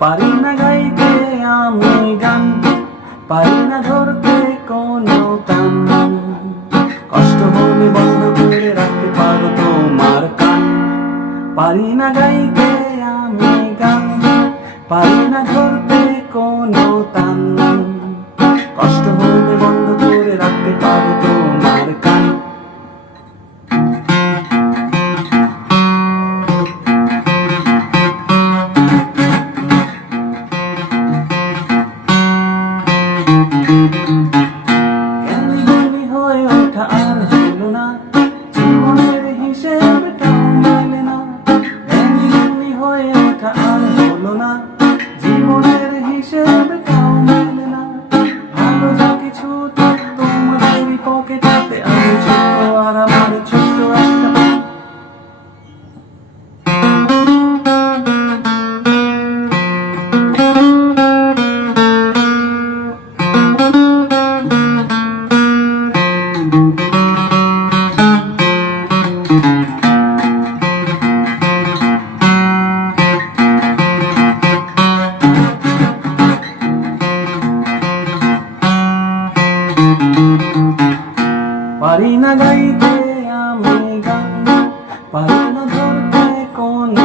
পারি না গাইতে আমি গান, পারি না ধরতে কোনো টান। কষ্ট হলে বন্ধ করে রাখতে পারো তোমার কান। পারি না গাইতে আমি গান, পারি না ধরতে কোনো টান। কষ্ট হলে বন্ধ করে রাখতে পারো তোমার কান। জ্ঞানী হয়ে ওঠা আর হলো না, জীবনের হিসেবটাও মেলে না। জ্ঞানী হয়ে ওঠা আর হলো না, জীবনের হিসেবটাও মেলে না। ভালো যা কিছু থাকতো তোমাদেরই পকেটাতে, আমি ছোট্ট আর আমার ছোট্ট একটা প্রাণ। পারি না গাইতে আমি গান, পারি না ধরতে কোন